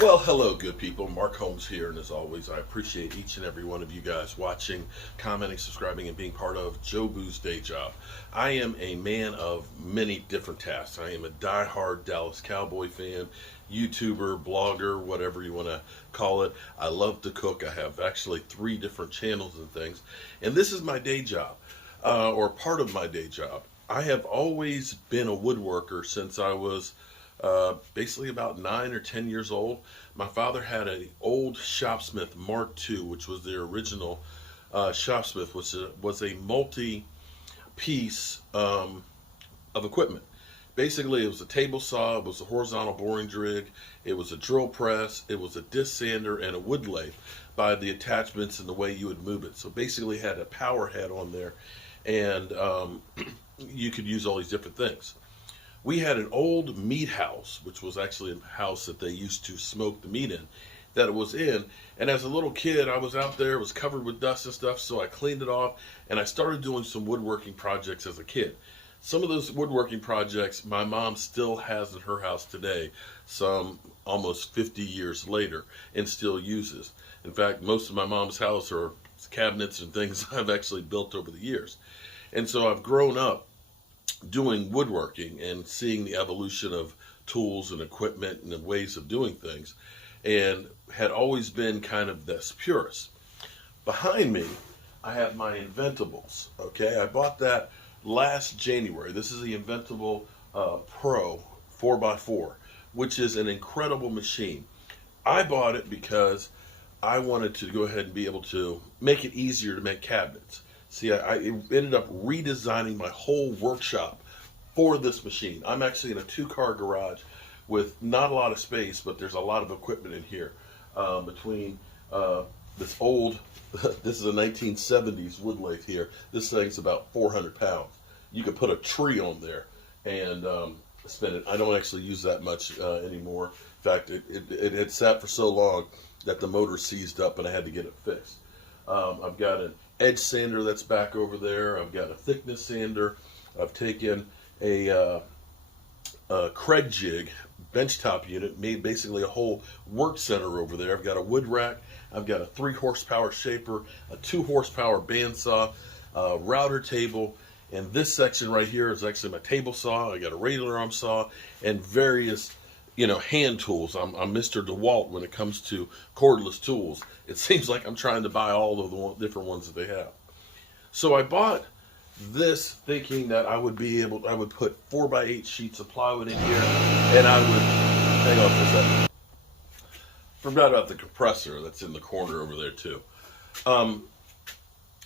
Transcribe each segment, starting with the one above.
Well, hello, good people. Mark Holmes here, and as always, I appreciate each and every one of you guys watching, commenting, subscribing, and being part of Joe Boo's day job. I am a man of many different tasks. I am a die-hard Dallas Cowboy fan, YouTuber, blogger, whatever you want to call it. I love to cook. I have actually 3 different channels and things, and this is my day job, or part of my day job. I have always been a woodworker since I was basically about 9 or 10 years old. My father had an old Shopsmith Mark II, which was the original Shopsmith, which was a multi-piece of equipment. Basically, it was a table saw, it was a horizontal boring rig, it was a drill press, it was a disc sander, and a wood lathe by the attachments and the way you would move it. So basically, it had a power head on there, and you could use all these different things. We had an old meat house, which was actually a house that they used to smoke the meat in, that it was in. And as a little kid, I was out there, it was covered with dust and stuff, so I cleaned it off, and I started doing some woodworking projects as a kid. Some of those woodworking projects my mom still has in her house today, some almost 50 years later, and still uses. In fact, most of my mom's house are cabinets and things I've actually built over the years. And so I've grown up doing woodworking and seeing the evolution of tools and equipment and the ways of doing things, and had always been kind of this purist. Behind me, I have my Inventables. Okay, I bought that last January. This is the Inventable Pro 4x4, which is an incredible machine. I bought it because I wanted to go ahead and be able to make it easier to make cabinets. See, I ended up redesigning my whole workshop for this machine. I'm actually in a 2-car garage with not a lot of space, but there's a lot of equipment in here. Between this old, this is a 1970s wood lathe here. This thing's about 400 pounds. You could put a tree on there and spin it. I don't actually use that much anymore. In fact, it had sat for so long that the motor seized up and I had to get it fixed. I've got an edge sander that's back over there. I've got a thickness sander. I've taken a Craig jig benchtop unit, made basically a whole work center over there. I've got a wood rack. I've got a 3-horsepower shaper, a 2-horsepower bandsaw, a router table, and this section right here is actually my table saw. I got a regular arm saw and various hand tools. I'm Mr. DeWalt when it comes to cordless tools. It seems like I'm trying to buy all of the different ones that they have. So I bought this thinking that I would put 4x8 sheets of plywood in here, and I would, hang on for a second. Forgot about the compressor that's in the corner over there too.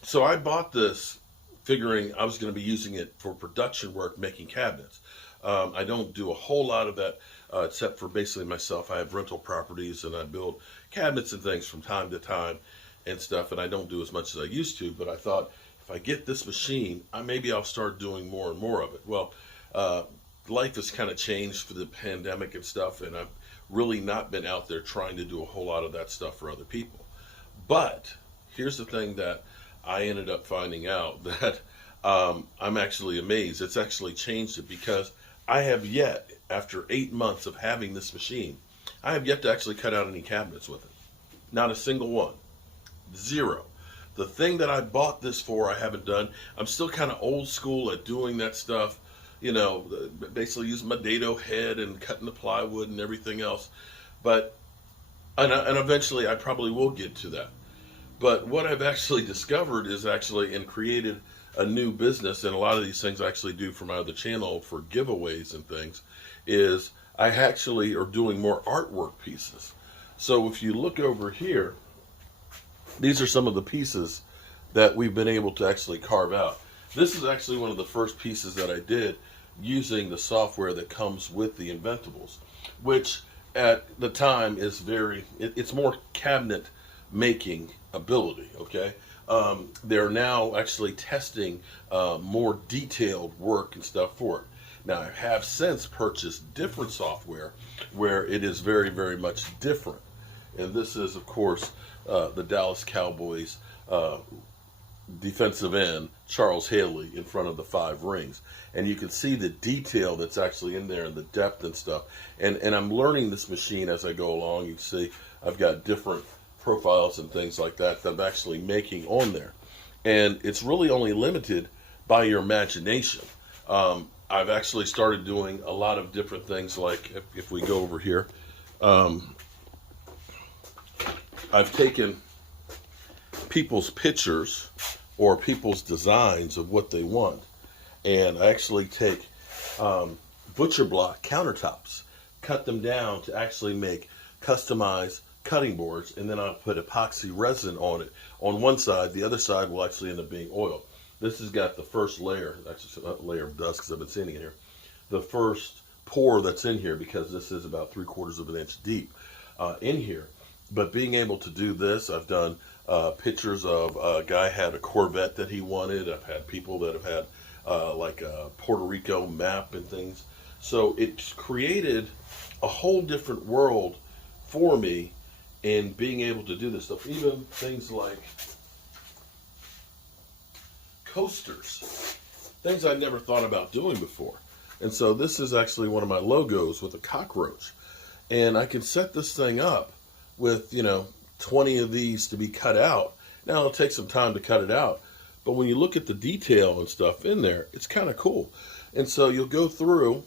So I bought this figuring I was going to be using it for production work, making cabinets. I don't do a whole lot of that except for basically myself. I have rental properties and I build cabinets and things from time to time and stuff, and I don't do as much as I used to, but I thought if I get this machine, maybe I'll start doing more and more of it. Well, life has kind of changed for the pandemic and stuff, and I've really not been out there trying to do a whole lot of that stuff for other people. But here's the thing that I ended up finding out that I'm actually amazed. It's actually changed it because I have yet, after 8 months of having this machine, I have yet to actually cut out any cabinets with it. Not a single one. Zero. The thing that I bought this for, I haven't done. I'm still kind of old school at doing that stuff, basically using my dado head and cutting the plywood and everything else. But, and eventually I probably will get to that. But what I've actually discovered is actually, and created a new business, and a lot of these things I actually do for my other channel for giveaways and things, is I actually are doing more artwork pieces. So if you look over here, these are some of the pieces that we've been able to actually carve out. This is actually one of the first pieces that I did using the software that comes with the Inventables, which at the time is it's more cabinet making ability, okay? They're now actually testing more detailed work and stuff for it. Now, I have since purchased different software where it is very, very much different. And this is, of course, the Dallas Cowboys defensive end, Charles Haley, in front of the 5 rings. And you can see the detail that's actually in there and the depth and stuff. And I'm learning this machine as I go along. You can see I've got different profiles and things like that I'm actually making on there. And it's really only limited by your imagination. I've actually started doing a lot of different things, like if we go over here, I've taken people's pictures or people's designs of what they want, and I actually take butcher block countertops, cut them down to actually make customized cutting boards, and then I'll put epoxy resin on it on one side. The other side will actually end up being oil. This has got the first layer, actually a layer of dust because I've been sanding it here, the first pour that's in here, because this is about 3/4 of an inch deep in here. But being able to do this, I've done pictures of a guy had a Corvette that he wanted. I've had people that have had like a Puerto Rico map and things. So it's created a whole different world for me in being able to do this stuff. Even things like coasters, things I never thought about doing before. And so this is actually one of my logos with a cockroach. And I can set this thing up with, 20 of these to be cut out. Now it'll take some time to cut it out, but when you look at the detail and stuff in there, it's kind of cool. And so you'll go through,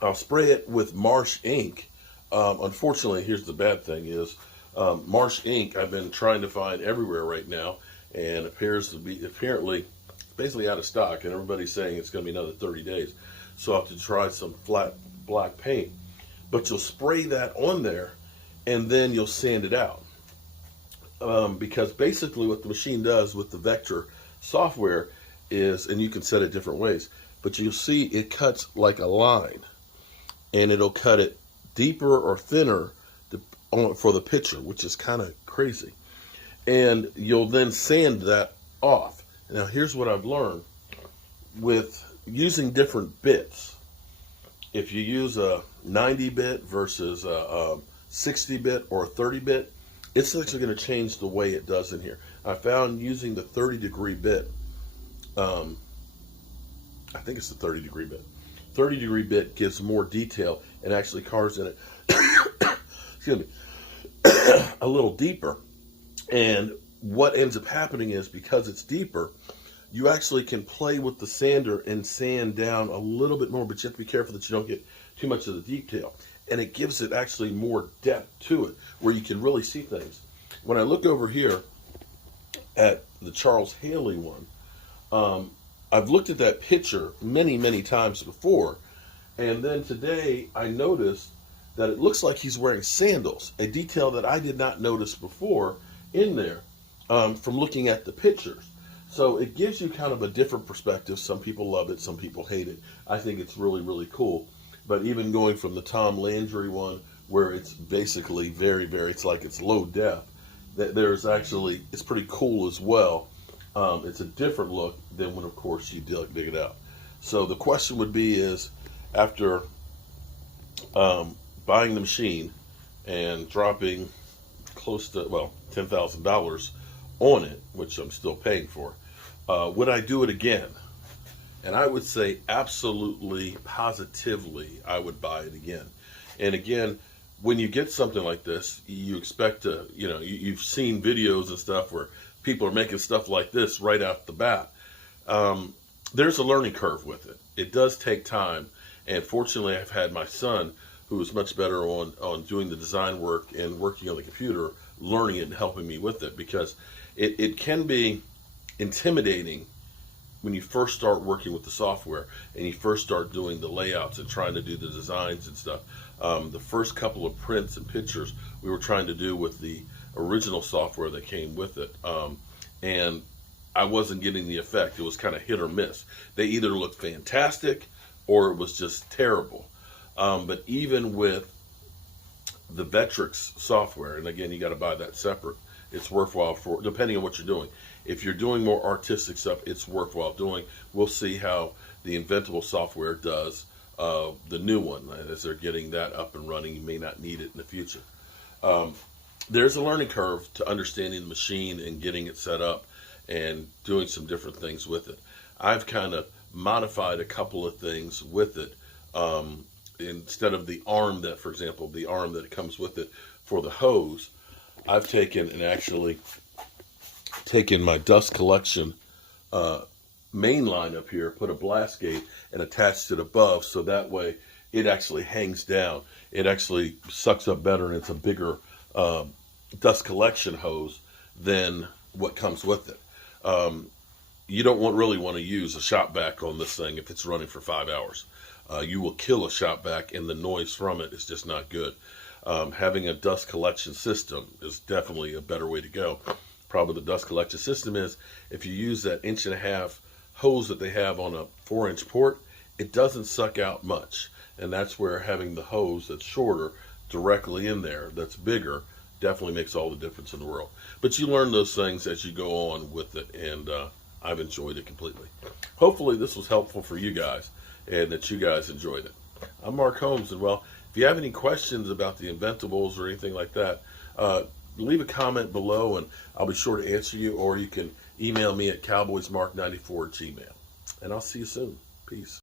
I'll spray it with marsh ink. Unfortunately, here's the bad thing is, marsh ink I've been trying to find everywhere right now, and appears to be apparently basically out of stock, and everybody's saying it's going to be another 30 days. So I'll have to try some flat black paint. But you'll spray that on there, and then you'll sand it out. Because basically what the machine does with the vector software is, and you can set it different ways, but you'll see it cuts like a line, and it'll cut it deeper or thinner for the picture, which is kind of crazy. And you'll then sand that off. Now here's what I've learned with using different bits. If you use a 90-bit versus a 60-bit or a 30-bit, it's actually going to change the way it does in here. I found using the 30-degree bit, I think it's the 30-degree bit. 30-degree bit gives more detail and actually carves in it, excuse me, a little deeper. And what ends up happening is, because it's deeper, you actually can play with the sander and sand down a little bit more, but you have to be careful that you don't get too much of the detail. And it gives it actually more depth to it, where you can really see things. When I look over here at the Charles Haley one, I've looked at that picture many, many times before, and then today I noticed that it looks like he's wearing sandals, a detail that I did not notice before in there from looking at the pictures. So it gives you kind of a different perspective. Some people love it, some people hate it. I think it's really, really cool. But even going from the Tom Landry one, where it's basically very, very, it's like it's low def, there's actually, it's pretty cool as well. It's a different look than when, of course, you dig it out. So the question would be is, after buying the machine and dropping close to, well, $10,000 on it, which I'm still paying for, would I do it again? And I would say absolutely, positively, I would buy it again. And again, when you get something like this, you expect to, you've seen videos and stuff where people are making stuff like this right out the bat. There's a learning curve with it. It does take time. And fortunately, I've had my son, who is much better on doing the design work and working on the computer, learning it and helping me with it, because it can be intimidating when you first start working with the software and you first start doing the layouts and trying to do the designs and stuff. The first couple of prints and pictures we were trying to do with the original software that came with it, and I wasn't getting the effect. It was kind of hit or miss. They either looked fantastic or it was just terrible. But even with the Vectrix software, and again, you got to buy that separate, it's worthwhile for, depending on what you're doing. If you're doing more artistic stuff, it's worthwhile doing. We'll see how the Inventable software does, the new one, as they're getting that up and running. You may not need it in the future. There's a learning curve to understanding the machine and getting it set up. and doing some different things with it. I've kind of modified a couple of things with it. Instead of the arm that, for example, the arm that comes with it for the hose, I've taken and actually taken my dust collection main line up here, put a blast gate and attached it above, so that way it actually hangs down. It actually sucks up better, and it's a bigger dust collection hose than what comes with it. You don't really want to use a shop vac on this thing if it's running for 5 hours. You will kill a shop vac, and the noise from it is just not good. Having a dust collection system is definitely a better way to go. Problem with the dust collection system is if you use that 1.5-inch hose that they have on a 4-inch port, it doesn't suck out much. And that's where having the hose that's shorter directly in there, that's bigger, definitely makes all the difference in the world. But you learn those things as you go on with it, and I've enjoyed it completely. Hopefully this was helpful for you guys, and that you guys enjoyed it. I'm Mark Holmes, and well, if you have any questions about the Inventables or anything like that, leave a comment below, and I'll be sure to answer you, or you can email me at cowboysmark94@gmail.com. And I'll see you soon. Peace.